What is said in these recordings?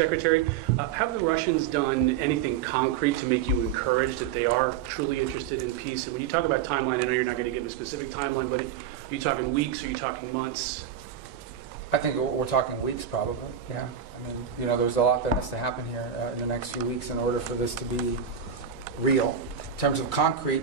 Secretary, have the Russians done anything concrete to make you encouraged that they are truly interested in peace? And when you talk about timeline, I know you're not going to give a specific timeline, but are you talking weeks, or are you talking months? I think we're talking weeks, probably. Yeah. I mean, you know, there's a lot that has to happen here in the next few weeks in order for this to be real. In terms of concrete,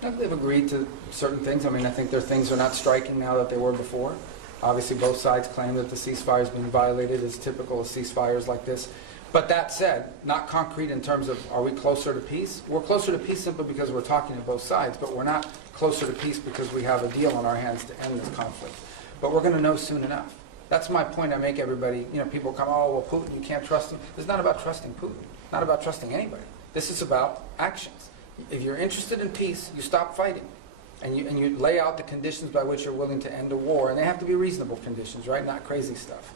they've agreed to certain things. I mean, I think their things are not striking now that they were before. Obviously, both sides claim that the ceasefire is being violated, as typical of ceasefires like this. But that said, not concrete in terms of are we closer to peace? We're closer to peace simply because we're talking to both sides, but we're not closer to peace because we have a deal on our hands to end this conflict. But we're going to know soon enough. That's my point I make everybody. You know, people come, oh, well, Putin, you can't trust him. It's not about trusting Putin. Not about trusting anybody. This is about actions. If you're interested in peace, you stop fighting. And you lay out the conditions by which you're willing to end a war. And they have to be reasonable conditions, right? Not crazy stuff.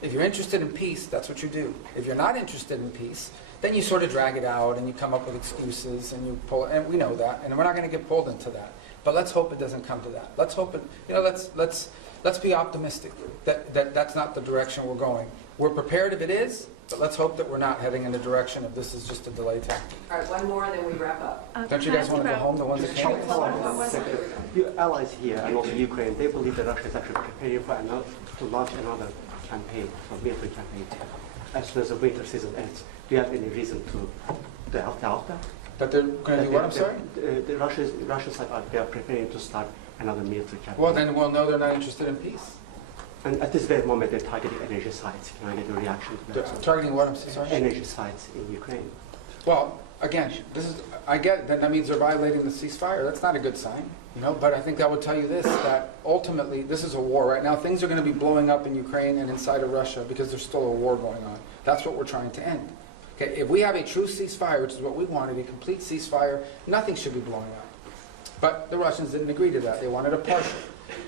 If you're interested in peace, that's what you do. If you're not interested in peace, then you sort of drag it out and you come up with excuses and you pull, and we know that, and we're not going to get pulled into that. But let's hope it doesn't come to that. Let's hope it, you know, let's be optimistic that that's not the direction we're going. We're prepared if it is, but let's hope that we're not heading in the direction of this is just a delay tactic. All right, one more, and then we wrap up. Don't you guys want to go home, the ones that came? Your allies here and also Ukraine, they believe that Russia is actually preparing to launch another campaign, a military campaign, as soon as the winter season ends. Do you have any reason to doubt that? That they're going to do what, I'm sorry? The Russian side, they are preparing to start another military campaign. Well, then we'll know they're not interested in peace. And at this very moment, they're targeting energy sites. Can I get a reaction to that? Targeting what, I'm sorry? Energy sites in Ukraine. Well, again, I get that means they're violating the ceasefire. That's not a good sign, you know. But I think that would tell you this: that ultimately, this is a war right now. Things are going to be blowing up in Ukraine and inside of Russia because there's still a war going on. That's what we're trying to end. Okay, if we have a true ceasefire, which is what we wanted, a complete ceasefire, nothing should be blowing up. But the Russians didn't agree to that. They wanted a partial.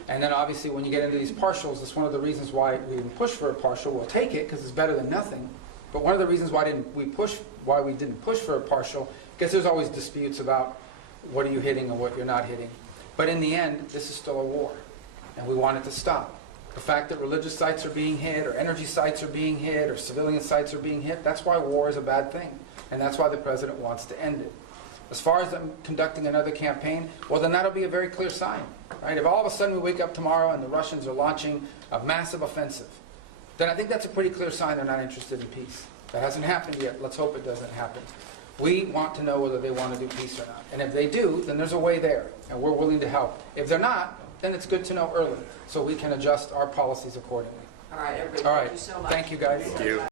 And then obviously when you get into these partials, that's one of the reasons why we didn't push for a partial. We'll take it because it's better than nothing. But one of the reasons why we didn't push for a partial, because there's always disputes about what are you hitting and what you're not hitting. But in the end, this is still a war. And we want it to stop. The fact that religious sites are being hit, or energy sites are being hit, or civilian sites are being hit, that's why war is a bad thing. And that's why the president wants to end it. As far as them conducting another campaign, well, then that'll be a very clear sign. Right? If all of a sudden we wake up tomorrow and the Russians are launching a massive offensive, then I think that's a pretty clear sign they're not interested in peace. That hasn't happened yet. Let's hope it doesn't happen. We want to know whether they want to do peace or not. And if they do, then there's a way there, and we're willing to help. If they're not, then it's good to know early, so we can adjust our policies accordingly. All right, everybody, All right. thank you so much. Thank you, guys. Thank you.